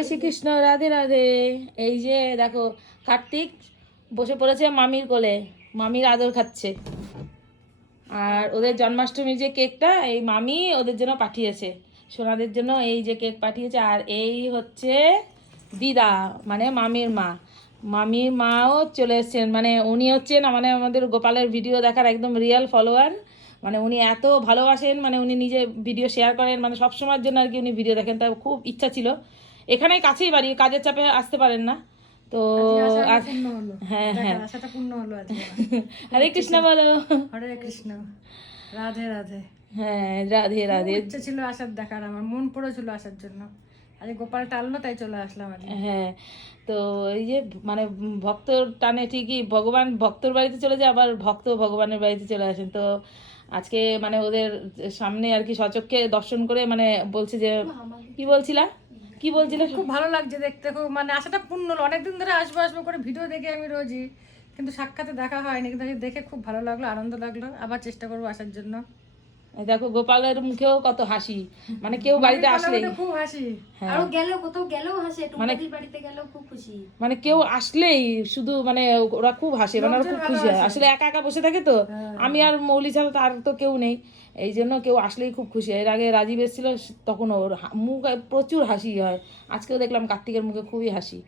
জয় শ্রীকৃষ্ণ, রাধে রাধে। এই যে দেখো কার্তিক বসে পড়েছে মামির কোলে, মামির আদর খাচ্ছে। আর ওদের জন্মাষ্টমীর যে কেকটা এই মামি ওদের জন্য পাঠিয়েছে, সোনাদের জন্য এই যে কেক পাঠিয়েছে। আর এই হচ্ছে দিদা, মানে মামির মা। মামির মাও চলে এসছেন, মানে উনি হচ্ছেন মানে আমাদের গোপালের ভিডিও দেখার একদম রিয়েল ফলোয়ার। মানে উনি এত ভালোবাসেন, মানে উনি নিজে ভিডিও শেয়ার করেন, মানে সবসময়ের জন্য আর কি উনি ভিডিও দেখেন। তার খুব ইচ্ছা ছিল, এখানেই কাছেই বাড়ি, কাজের চাপে আসতে পারেন না তো। হ্যাঁ হ্যাঁ, আশাটা পূর্ণ হলো আজকে। হরে কৃষ্ণ বলো। হরে কৃষ্ণ, রাধে রাধে। হ্যাঁ, রাধে রাধে। ইচ্ছে ছিল আসার দেখার, আমার মন পড়েছিল আসার জন্য। আজ গোপাল টাললো তাই চলে আসলাম আজ। হ্যাঁ, তো এই যে মানে ভক্তর টানে ঠিকই ভগবান ভক্তর বাড়িতে চলে যায়, আবার ভক্ত ভগবানের বাড়িতে চলে আসেন। তো আজকে মানে ওদের সামনে আর কি সচক্ষে দর্শন করে মানে বলছে যে কি বলছিলা, কি বলছিলে? খুব ভালো লাগছে দেখতে, খুব মানে আশাটা পূর্ণ হলো। অনেকদিন ধরে আসবো আসবো করে ভিডিও দেখে আমি রোজই, কিন্তু সাক্ষাতে দেখা হয়নি, কিন্তু আজকে দেখে খুব ভালো লাগলো, আনন্দ লাগলো। আবার চেষ্টা করবো আসার জন্য। এই দেখো গোপালের মুখেও কত হাসি, মানে কেউ বাড়িতে আসলেই খুব হাসি। আরো গেলেও কোথাও গেলেও হাসে, টুম্পাদির বাড়িতে গেলেও খুব খুশি। মানে কেউ আসলেই শুধু মানে ওরা খুব হাসে, মানে ওরা খুব খুশি হয়। আসলে একা একা বসে থাকে তো, আমি আর মৌলি ছাড়া তার তো কেউ নেই, এই জন্য কেউ আসলেই খুব খুশি হয়। এর আগে রাজীব এসেছিল, তখন ওর মুখ প্রচুর হাসি হয়। আজকেও দেখলাম কার্তিকের মুখে খুবই হাসি।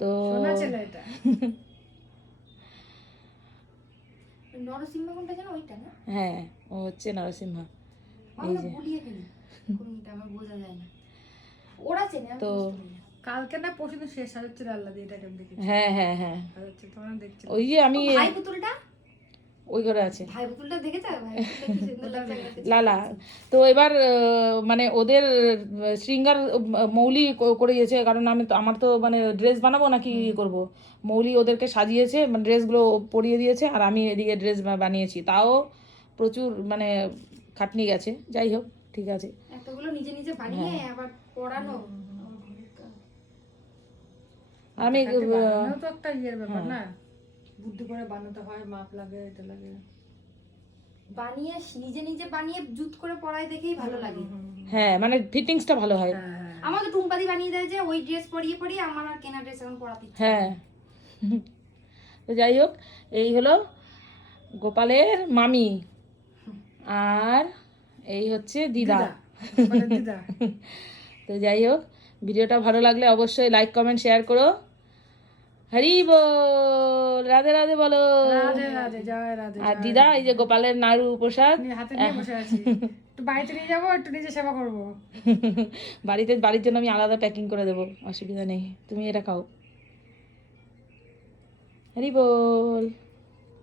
তো নরসিংহ কোনটা যেন ওইটা না? হ্যাঁ, ও হচ্ছে নরসিংহ। এই যে আমার বোঝা যায় না, ওরা চেনে তো কালকে না পরশুদিন শেষ হচ্ছে আল্লাহ দিয়ে, এটাকে দেখেছি। হ্যাঁ হ্যাঁ হ্যাঁ, তোমরা দেখছো ওই যে আমি ভাই পুতুলটা, ওই ঘরে আছে ভাই পুতুলটা দেখেছো? ভাই পুতুলটা কি সুন্দর লাগছে। লালা। তো এবার মানে ওদের শৃঙ্গার মৌলি করে দিয়েছে, কারণ আমি তো আমার তো মানে ড্রেস বানাবো না কি করব, মৌলি ওদেরকে সাজিয়েছে, মানে ড্রেসগুলো পরিয়ে দিয়েছে, আর আমি এদিকে ড্রেস বানিয়েছি। তাও প্রচুর মানে খাটনি গেছে, যাই হোক ঠিক আছে। এতগুলো নিজে নিজে বানিয়ে আবার পড়ানো, আমি তো একটা ইয়ের ব্যাপার না, বুদ্ধি করে বানাতে হয়, মাপ লাগে, এটা লাগে। বানিয়ে নিজে নিজে বানিয়ে জুত করে পড়াই দেখেই ভালো লাগে। হ্যাঁ, মানে ফিটিংসটা ভালো হয়। আমার তো টুম্পাদি বানিয়ে দেয় যে ওই ড্রেস পরিয়ে পরিয়ে আমার আর কেনা ড্রেস এখন পরাতে ইচ্ছে হ্যাঁ, তো যাই হোক, এই হলো গোপালের মামি, আর এই হচ্ছে দিদা। দিদা। তো যাই হোক, ভিডিওটা ভালো লাগলে অবশ্যই লাইক কমেন্ট শেয়ার করো। হরি বল, রাধে রাধে বলো। রাধে রাধে, জয় রাধে। আর দিদা এই যে গোপালের নাড়ু প্রসাদ হাতে নিয়ে বসে আছি, একটু বাড়িতে নিয়ে যাবো, একটু নিজে সেবা করবো। বাড়ির জন্য আমি আলাদা প্যাকিং করে দেবো, অসুবিধা নেই, তুমি এটা খাও। হরি বল।